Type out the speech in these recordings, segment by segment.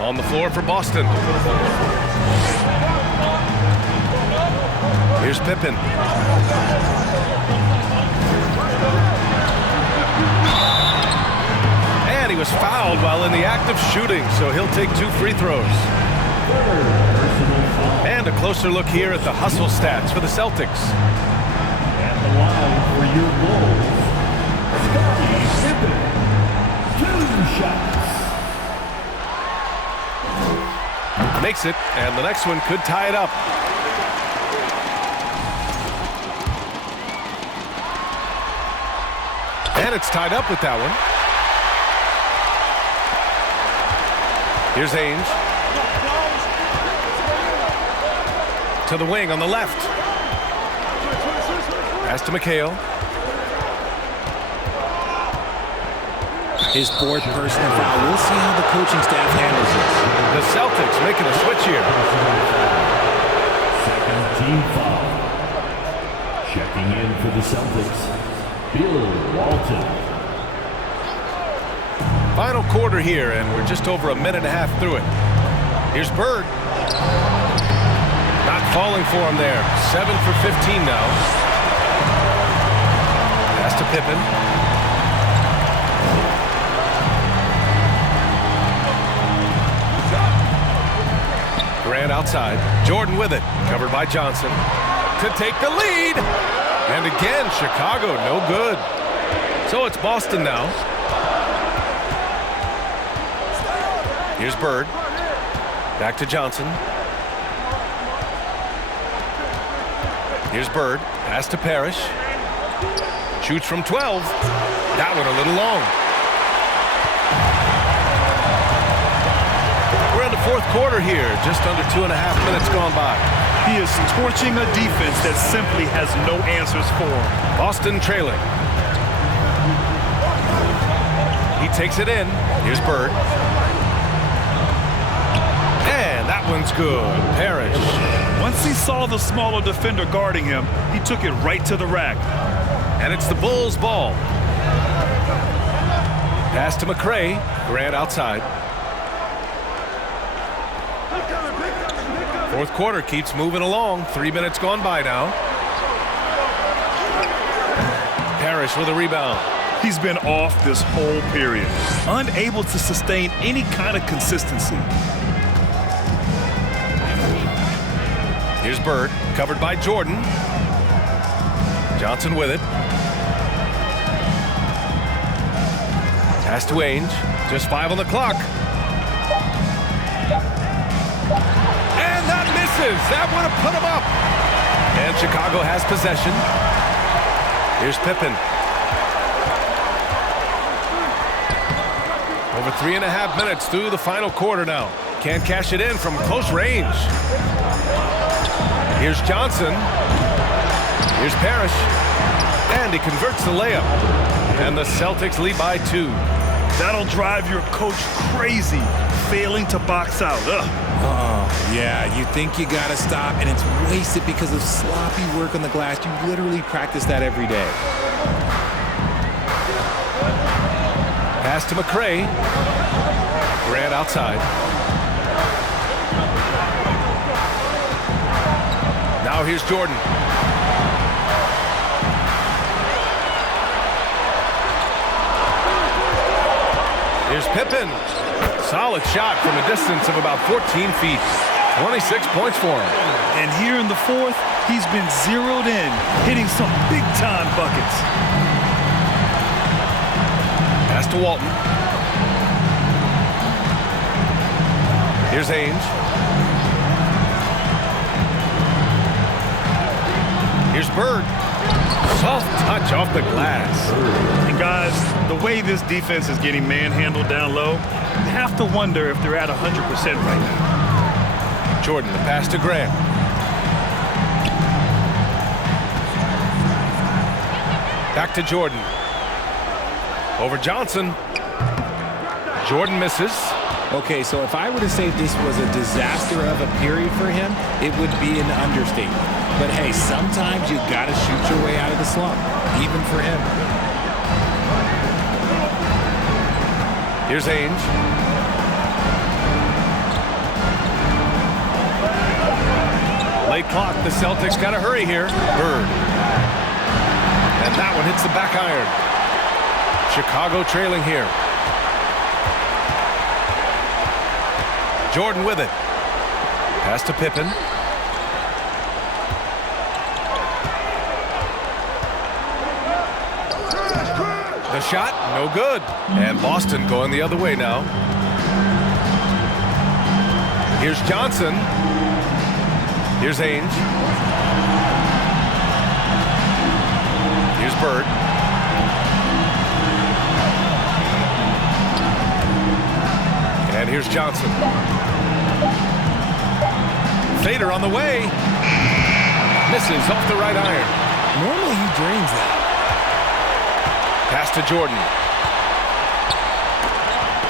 On the floor for Boston. Here's Pippen. And he was fouled while in the act of shooting, so he'll take 2 free throws. And a closer look here at the hustle stats for the Celtics. At the line for your Bulls, Pippen, 2 shots. Makes it, and the next one could tie it up. And it's tied up with that one. Here's Ainge. To the wing on the left. Pass to McHale. His 4th personal foul. We'll see how the coaching staff handles this. The Celtics making a switch here. 2nd team foul. Checking in for the Celtics, Bill Walton. Final quarter here, and we're just over a minute and a half through it. Here's Bird. Not falling for him there. 7 for 15 now. Pass to Pippen. Grant outside. Jordan with it. Covered by Johnson. To take the lead. And again, Chicago no good. So it's Boston now. Here's Bird. Back to Johnson. Here's Bird. Pass to Parrish. Shoots from 12. That one a little long. We're in the 4th quarter here. Just under 2.5 minutes gone by. He is torching a defense that simply has no answers for him. Boston trailing. He takes it in. Here's Bird. And that one's good. Parrish. Once he saw the smaller defender guarding him, he took it right to the rack. And it's the Bulls' ball. Pass to McRae. Grant outside. 4th quarter keeps moving along. 3 minutes gone by now. Parrish with a rebound. He's been off this whole period, unable to sustain any kind of consistency. Here's Bird, covered by Jordan. Johnson with it. Pass to Ainge. Just 5 on the clock. And that misses. That would have put him up. And Chicago has possession. Here's Pippen. Over 3.5 minutes through the final quarter now. Can't cash it in from close range. Here's Johnson. Here's Parrish. And he converts the layup. And the Celtics lead by 2. That'll drive your coach crazy, failing to box out. Ugh. Oh, yeah, you think you got to stop, and it's wasted because of sloppy work on the glass. You literally practice that every day. Pass to McRae. Grant outside. Now here's Jordan. Here's Pippen. Solid shot from a distance of about 14 feet. 26 points for him. And here in the 4th, he's been zeroed in, hitting some big-time buckets. Pass to Walton. Here's Ainge. Here's Bird. Soft touch off the glass. And guys, the way this defense is getting manhandled down low, you have to wonder if they're at 100% right now. Jordan, the pass to Grant. Back to Jordan. Over Johnson. Jordan misses. Okay, so if I were to say this was a disaster of a period for him, it would be an understatement. But hey, sometimes you gotta shoot your way out of the slump, even for him. Here's Ainge. Late clock. The Celtics got to hurry here. Bird. And that one hits the back iron. Chicago trailing here. Jordan with it. Pass to Pippen. The shot, no good. And Boston going the other way now. Here's Johnson. Here's Ainge. Here's Bird. And here's Johnson. Fader on the way. Misses off the right iron. Normally he drains that. Pass to Jordan.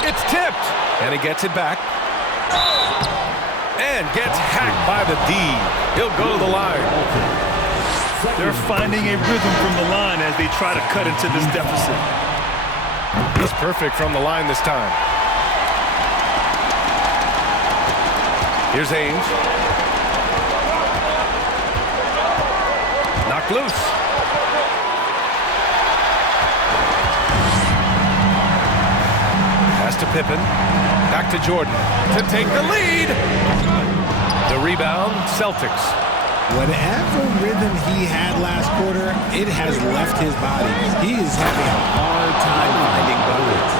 It's tipped. And he gets it back. And gets hacked by the D. He'll go to the line. They're finding a rhythm from the line as they try to cut into this deficit. He's perfect from the line this time. Here's Ainge. Knocked loose. Pass to Pippen. Back to Jordan to take the lead. The rebound, Celtics. Whatever rhythm he had last quarter, it has left his body. He is having a hard time finding buckets.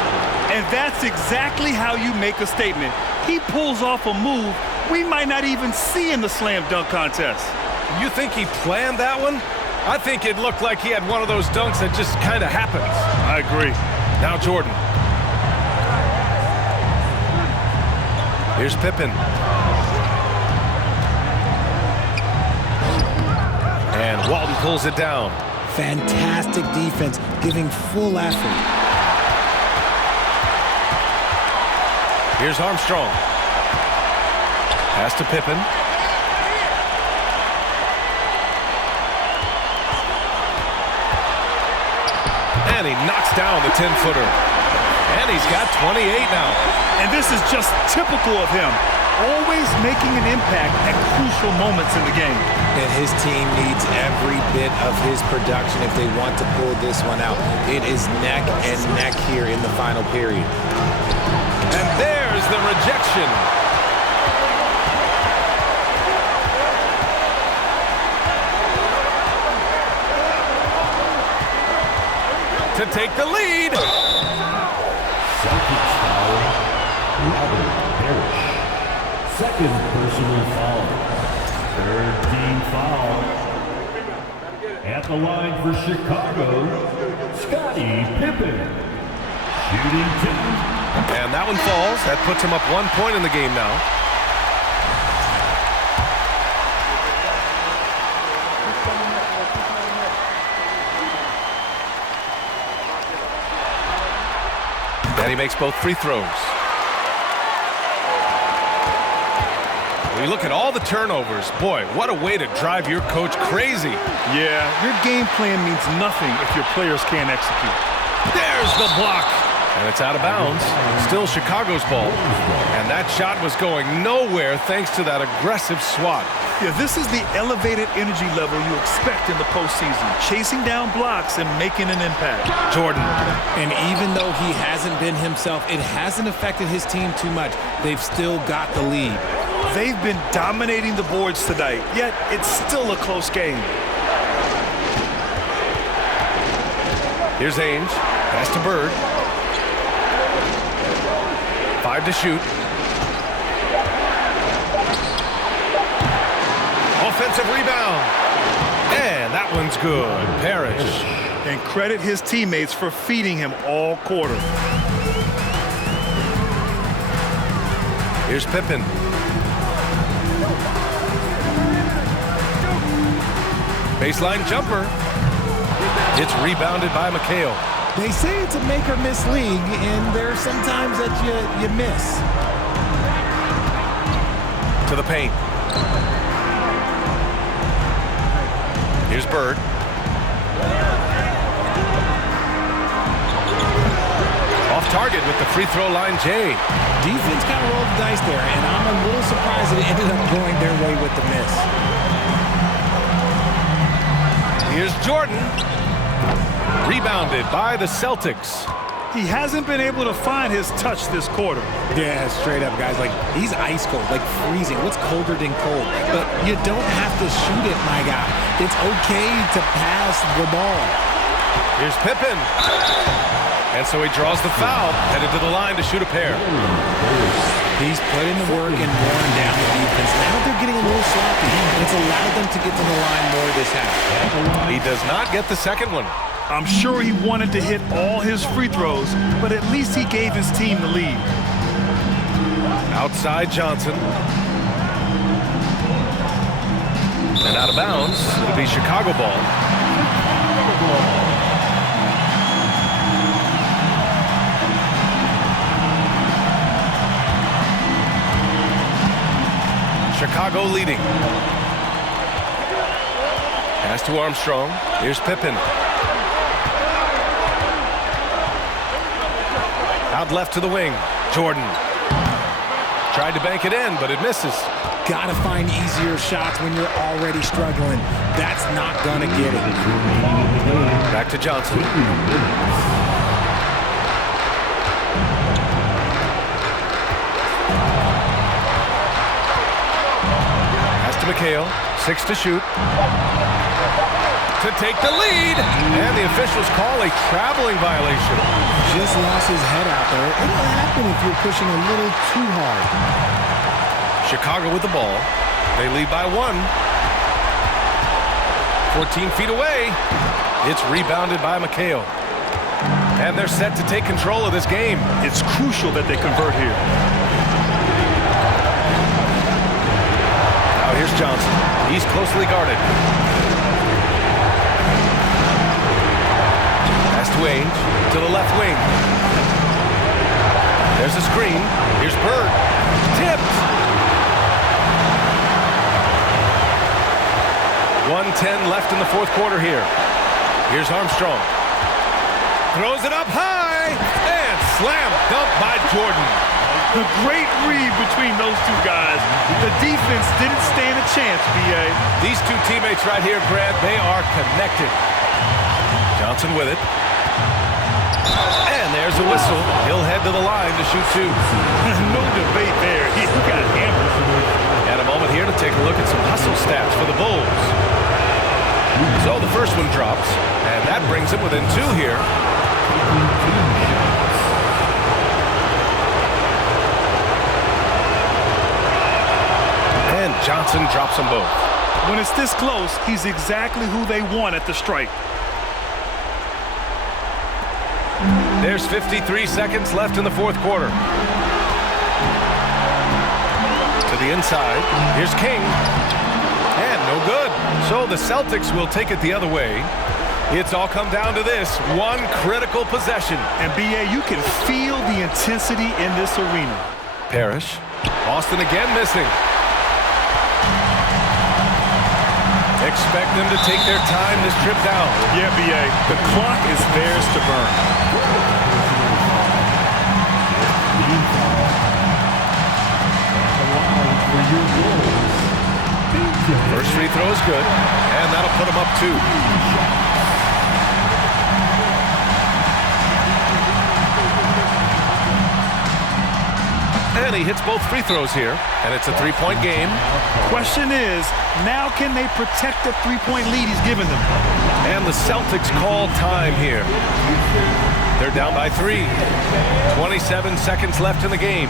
And that's exactly how you make a statement. He pulls off a move we might not even see in the slam dunk contest. You think he planned that one? I think it looked like he had one of those dunks that just kind of happens. I agree. Now Jordan. Here's Pippen. And Walton pulls it down. Fantastic defense, giving full effort. Here's Armstrong. Pass to Pippen. And he knocks down the 10-footer. And he's got 28 now. And this is just typical of him. Always making an impact at crucial moments in the game. And his team needs every bit of his production if they want to pull this one out. It is neck and neck here in the final period. And there's the rejection. To take the lead. Celtics foul. Robert Parrish. Second personal foul. Third team foul. At the line for Chicago, Scottie Pippen. Shooting 2. And that one falls. That puts him up 1 point in the game now. And he makes both free throws. When you look at all the turnovers, boy, what a way to drive your coach crazy. Yeah, your game plan means nothing if your players can't execute. There's the block. And it's out of bounds. Still Chicago's ball. And that shot was going nowhere thanks to that aggressive swat. Yeah, this is the elevated energy level you expect in the postseason. Chasing down blocks and making an impact. Jordan. And even though he hasn't been himself, it hasn't affected his team too much. They've still got the lead. They've been dominating the boards tonight, yet it's still a close game. Here's Ainge. Pass to Bird. 5 to shoot. Offensive rebound. And that one's good. Parrish. And credit his teammates for feeding him all quarter. Here's Pippen. Baseline jumper. It's rebounded by McHale. They say it's a make or miss league, and there are some times that you miss. To the paint. Here's Bird. Off target with the free throw line, Jay. Defense kind of rolled the dice there, and I'm a little surprised that it ended up going their way with the miss. Here's Jordan. Rebounded by the Celtics. He hasn't been able to find his touch this quarter. Yeah, straight up, guys. Like, he's ice cold, like freezing. What's colder than cold? But you don't have to shoot it, my guy. It's okay to pass the ball. Here's Pippen. And so he draws the foul, headed to the line to shoot a pair. He's put in the work and worn down the defense. Now they're getting a little sloppy. It's allowed them to get to the line more this half. He does not get the second one. I'm sure he wanted to hit all his free throws, but at least he gave his team the lead. Outside Johnson. And out of bounds. It'll be Chicago ball. Chicago leading. Pass to Armstrong. Here's Pippen. Out left to the wing. Jordan. Tried to bank it in, but it misses. Gotta find easier shots when you're already struggling. That's not gonna get it. Back to Johnson. Pass to McHale. 6 to shoot. To take the lead. And the officials call a traveling violation. Just lost his head out there. It'll happen if you're pushing a little too hard. Chicago with the ball. They lead by 1. 14 feet away. It's rebounded by McHale. And they're set to take control of this game. It's crucial that they convert here. Now here's Johnson. He's closely guarded. Pass to Ainge. To the left wing. There's a screen. Here's Bird. Tipped. 1:10 left in the fourth quarter here. Here's Armstrong. Throws it up high. And slam dunk by Jordan. The great read between those two guys. The defense didn't stand a chance, B.A. These two teammates right here, Grant, they are connected. Johnson with it. And there's a whistle. He'll head to the line to shoot 2. No debate there. He got hammered. And a moment here to take a look at some hustle stats for the Bulls. So the first one drops, and that brings him within 2 here. And Johnson drops them both. When it's this close, he's exactly who they want at the strike. There's 53 seconds left in the fourth quarter. To the inside. Here's King. And no good. So the Celtics will take it the other way. It's all come down to this one critical possession. And B.A., you can feel the intensity in this arena. Parrish. Boston again missing. Expect them to take their time this trip down. Yeah, B.A., the clock is theirs to burn. First free throw is good, and that'll put him up 2. And he hits both free throws here, and it's a 3-point game. Question is, now can they protect the 3-point lead he's given them? And the Celtics call time here. They're down by 3. 27 seconds left in the game.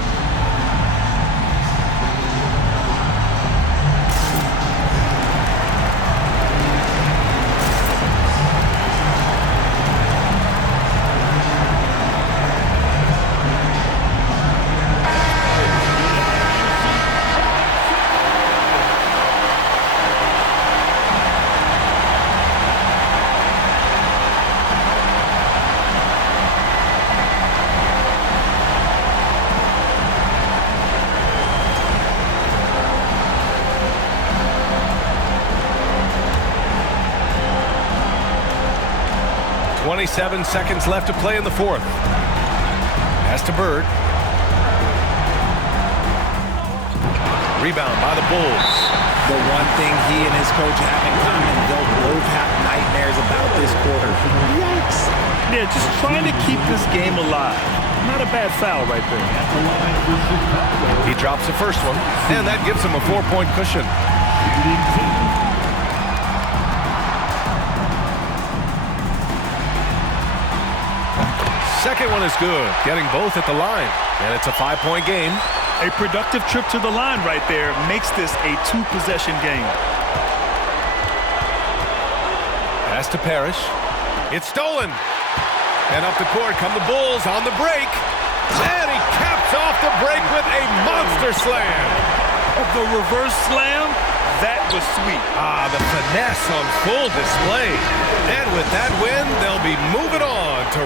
Seven seconds left to play in the fourth. Pass to Bird. Rebound by the Bulls. The one thing he and his coach have in common, they'll both have nightmares about this quarter. Yikes. Yeah, just trying to keep this game alive. Not a bad foul right there. He drops the first one, and that gives him a 4-point cushion. Second one is good, getting both at the line, and it's a 5-point game. A productive trip to the line right there makes this a 2-possession game. Pass to Parrish. It's stolen. And up the court come the Bulls on the break. And he caps off the break with a monster slam. The reverse slam, that was sweet. The finesse on full display. And with that win, they'll be moving on to